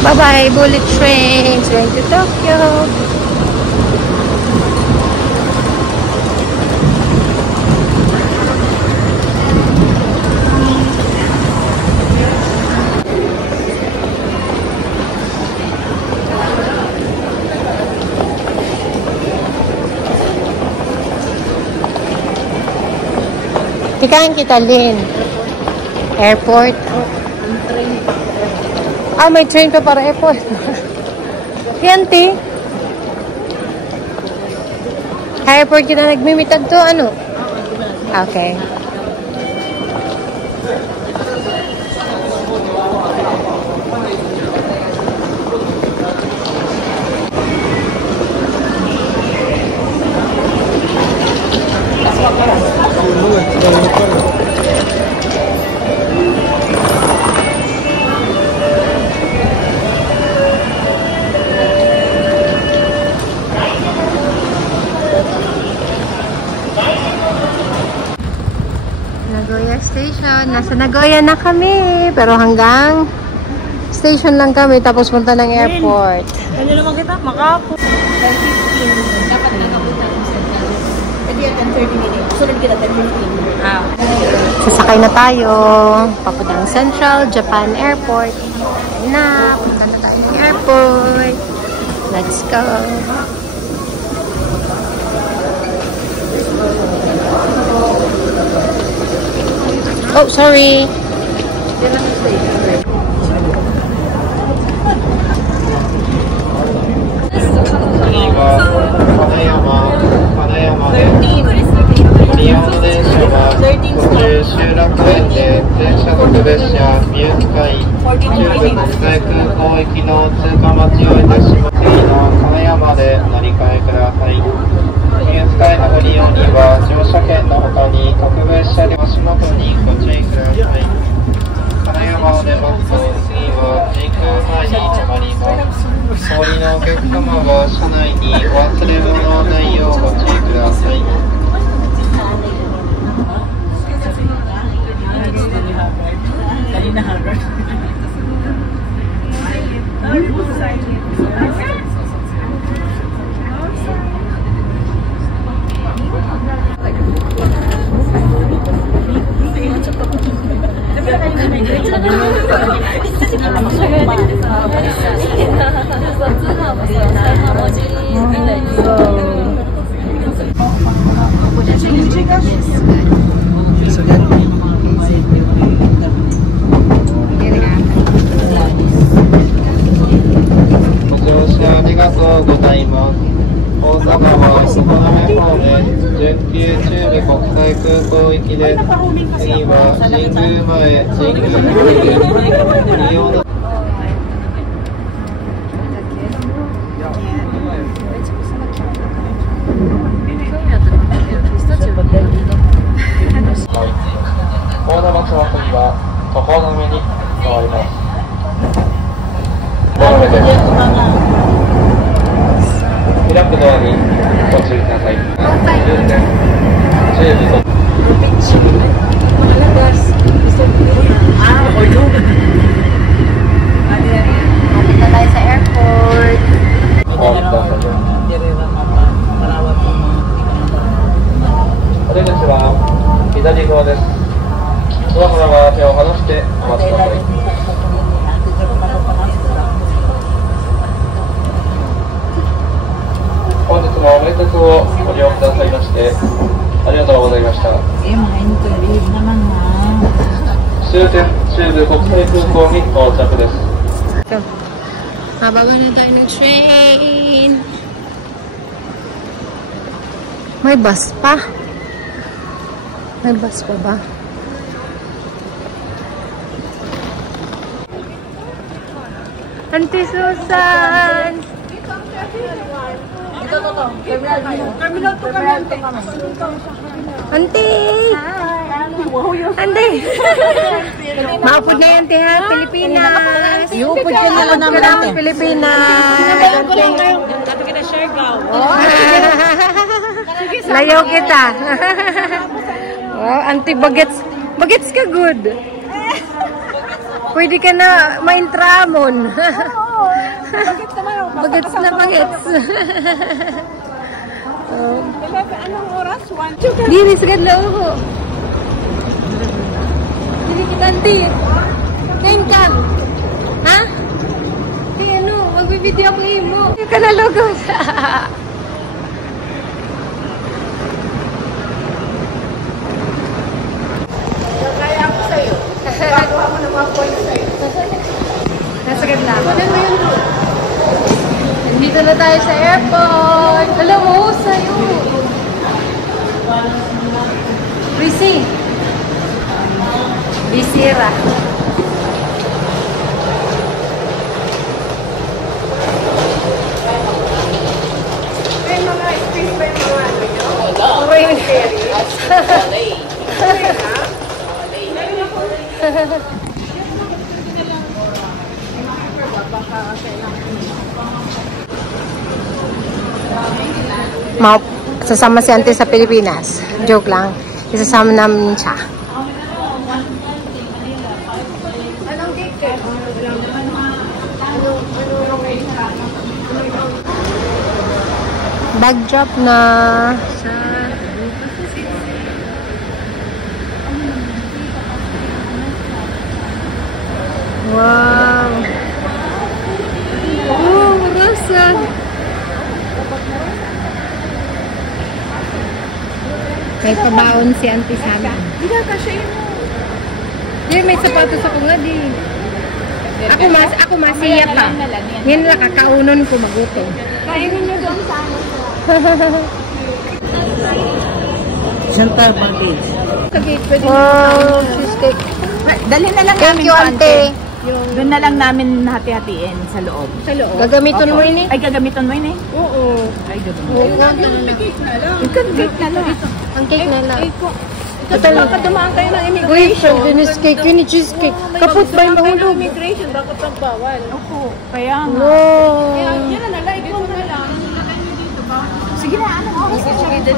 Bye-bye, bullet trains going to Tokyo. Tikahan kita, Lynn. Airport. Ah, may train pa para airport. Yan, ti. Airport kita nagmimitad to, ano? Okay. Nagoya Station. Nasa Nagoya na kami. Pero hanggang station lang kami. Tapos punta ng airport. Kanya naman kita, makapo. 10:15. Dapat na napunta ng Central. Hindi at 10:30 minutes. Sunod kita 10:15. Sasakay na tayo. Papuntang Central Japan Airport. Ayun na. Punta na tayo ng airport. Let's go. Oh, sorry. Mababa na tayo ng train. May bus pa. May bus pa ba? Auntie Susan! Terminal 2 kami. Auntie! Auntie! Maupod na yan, ha? Pilipinas! Iupod ka na lang namin natin. Pilipinas! Dato kita Siargao. Layaw kita. Oh, Auntie, bagets ka good. Pwede ka na maintramon. Bagets na bagets. Anong oras? 1? Diri, sagad lang ako. Diri kita, Auntie. Ngayon ka. Ha? Ano, magbibideo ako mo. Hindi ka nalugos. Kaya ako sa'yo. Bakuha mo ng mga points sa'yo. Nasagad lang. Dito na tayo sa airport. Alam mo, sa'yo. Busy. Bisira. May mga space ba yung mga ano nyo? Okay. Sasama si Auntie sa Pilipinas. Joke lang. Isasama namin siya. Anong ticket? Bag drop na sa wow. Oh, marasa. May pabaon si Auntie sa amin. Hindi ka kasi yun. Yung may sapatos ako nga di. Ako masiya pa. Yan lang kakaunon ko maguto. Kainin nyo doon sa ano. Chantal Baggage. Wow, cheesecake. Dali na lang Thank namin you, Auntie. Doon na lang namin hati-hatiin sa loob. Sa loob? Gagamitin mo yun eh? Ay, gagamitin mo yun eh? Oo. Ay, gagamitin. Yung cake na lang. Yung cake na lang. ang cake na lang. Kasi baka dumaan kayo ng Wait, immigration. cheesecake. Yun yung cheesecake. Kaput ba yung mahulog? Immigration, baka pagbawal. Opo. Kaya nga. No. Yan na lang, ikaw na lang. Sige na, anong oras na siya?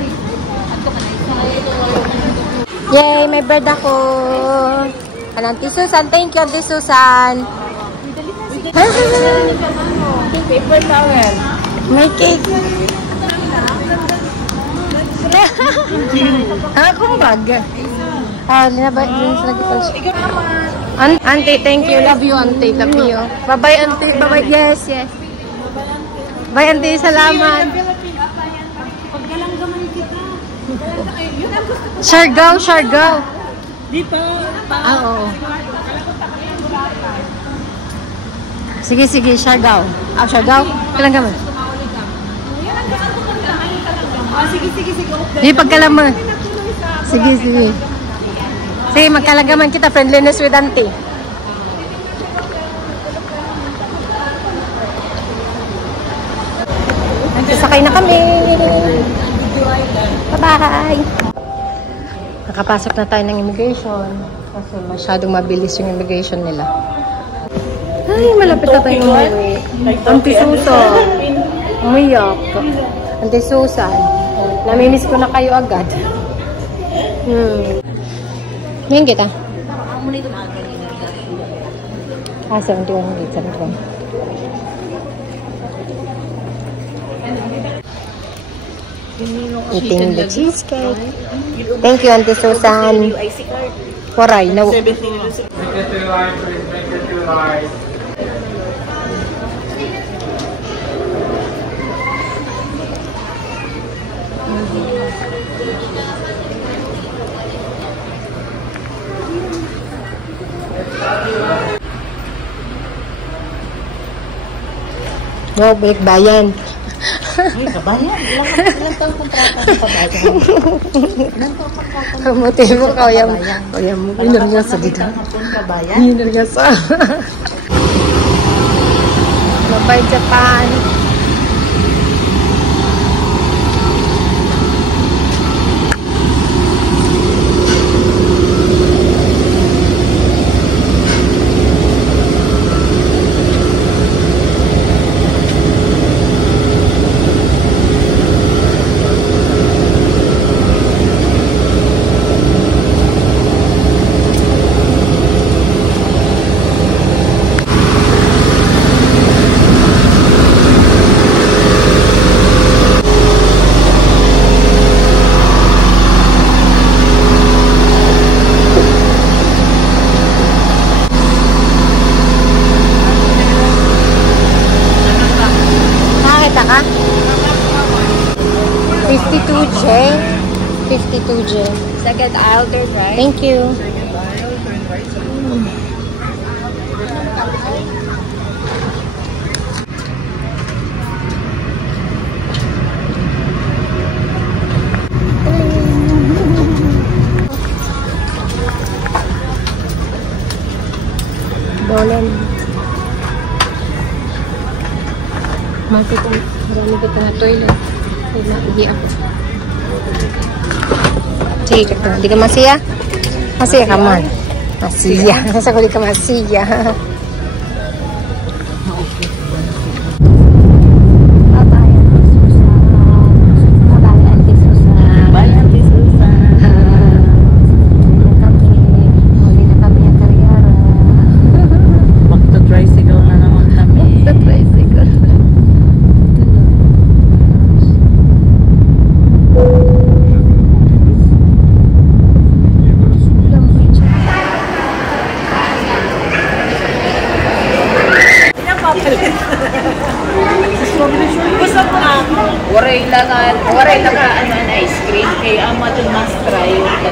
Yay, may bird ako. Auntie Susan, thank you, Auntie Susan. Paper towel. May cake. Akong bag. Linabay. Auntie, thank you. Love you, Auntie. Love you. Bye-bye, Auntie. Bye-bye. Yes, yes. Bye, Auntie. Salamat. Siargao, Siargao. Dito. Oo. Sige, sige, Siargao. Siargao? Kailan ka mo? Sige. Hindi, pagkalaman. Sige. Sige, magkalagaman kita. Friendliness with Auntie. Sasakay na kami. Bye-bye. Nakapasok na tayo ng immigration. Kasi masyadong mabilis yung immigration nila. Ay, malapit na tayo umuwi. Auntie Susan. Umiyak. Auntie Susan. Namimiss ko na kayo agad. Ngayon kita. 71. Eating the cheesecake. Thank you, Auntie Susan. Waray, no. Make it 2 lines, please. Make it 2 lines. No, balik bayan. Ay, kabayan. Ilang taong kontrata ng kabayan? Ilang taong kontrata ng Motibo ka, kaya mo. Inom niya sa dito. kabayan? Inom niya sa... Mabay Japan. 52J. 52J. Second aisle, third right. Thank you. Dolan. Marami ko na toilet. Hindi ako. Sige ka to. Hindi ka masiya? Masiya ka man. Masiya. Nasa ko di ka masiya. Waray lang ang ice cream. Kaya ama ito mas try.